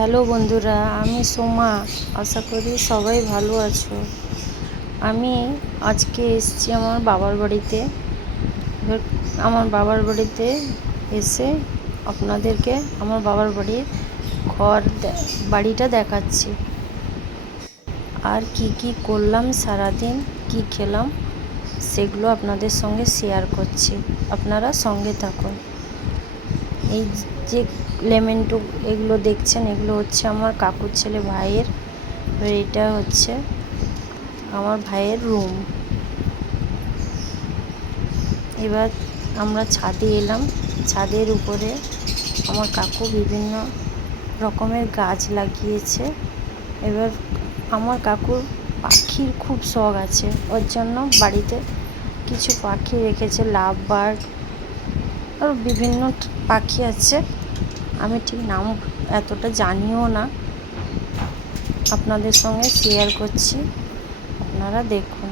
Hello বন্ধুরা, আমি সোমা। আশা করি সবাই ভালো আছো। আমি আজকে এসেছি আমার বাবার বাড়িতে। আমার বাবার বাড়িতে এসে আপনাদেরকে আমার বাবার বাড়ির বাড়িটা দেখাচ্ছি। আর কি করলাম সারাদিন, কি খেলাম, সেগুলো আপনাদের সঙ্গে শেয়ার করছি। আপনারা সঙ্গে থাকুন। এই যে লেমেন্টো এগুলো দেখছেন, এগুলো হচ্ছে আমার কাকুর ছেলে ভাইয়ের। এটা হচ্ছে আমার ভাইয়ের রুম। এবার আমরা ছাদে এলাম। ছাদের উপরে আমার কাকু বিভিন্ন রকমের গাছ লাগিয়েছে। এবার আমার কাকুর পাখির খুব শখ আছে, ওর জন্য বাড়িতে কিছু পাখি রেখেছে, লাভ বার্ড আর বিভিন্ন পাখি আছে। আমি ঠিক নাম এতটা জানিও না, আপনাদের সঙ্গে শেয়ার করছি, আপনারা দেখুন।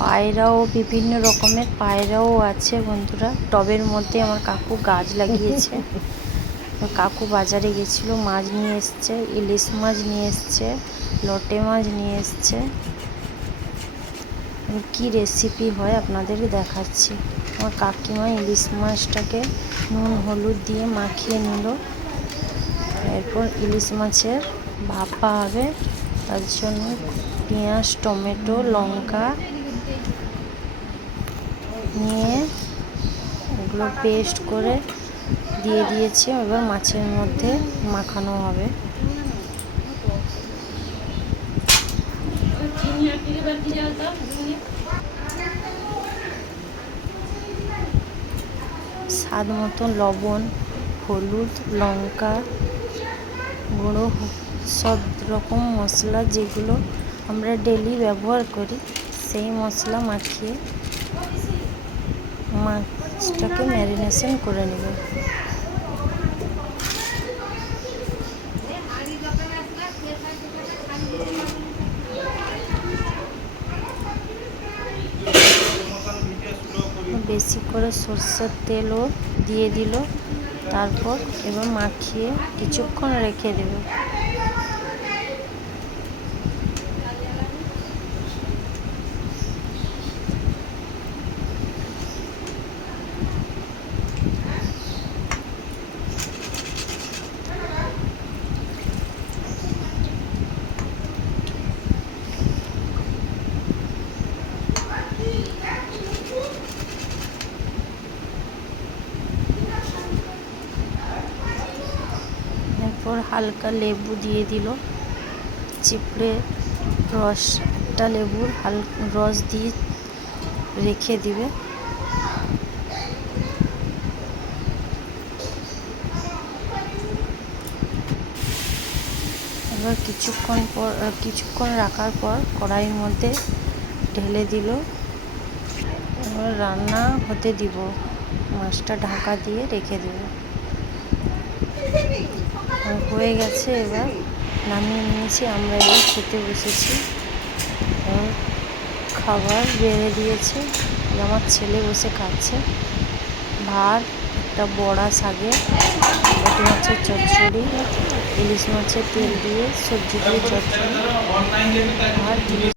পায়রাও, বিভিন্ন রকমের পায়রাও আছে বন্ধুরা। টবের মধ্যে আমার কাকু গাছ লাগিয়েছে। কাকু বাজারে গেছিল, মাছ নিয়ে এসছে, ইলিশ মাছ নিয়ে এসছে, লটে মাছ নিয়ে এসছে। কি রেসিপি হয় আপনাদের দেখাচ্ছি। আমার কাকিমা ইলিশ মাছটাকে নুন হলুদ দিয়ে মাখিয়ে নিল। এরপর ইলিশ মাছের ভাপা হবে, তার জন্য পেঁয়াজ, টমেটো, লঙ্কা নিয়ে ওগুলো পেস্ট করে দিয়ে দিয়েছে। এবার মাছের মধ্যে মাখানো হবে। স্বাদ মতো লবণ, হলুদ, লঙ্কা গুঁড়ো, সব রকম মশলা যেগুলো আমরা ডেলি ব্যবহার করি, সেই মশলা মাখিয়ে মাছটাকে ম্যারিনেশন করে নেব। বেশি করে সরষের তেলও দিয়ে দিল। তারপর এবার মাখিয়ে কিছুক্ষণ রেখে দেবে। এরপর হালকা লেবু দিয়ে দিল, চিপড়ে রসটা লেবুর রস দিয়ে রেখে দিবে। এবার কিছুক্ষণ রাখার পর কড়াইয়ের মধ্যে ঢেলে দিল। এবার রান্না হতে দিব, মাছটা ঢাকা দিয়ে রেখে দেব। হয়ে গেছে, এবার নামিয়ে নিয়েছি। আমরা এবার খেতে বসেছি। এবার খাবার বেড়ে দিয়েছে, আমার ছেলে বসে খাচ্ছে। ভাত, একটা বড়া শাকের, লটে মাছের চচ্চড়ি, ইলিশ মাছের তেল দিয়ে সবজি দিয়ে চচ্চড়ি, আর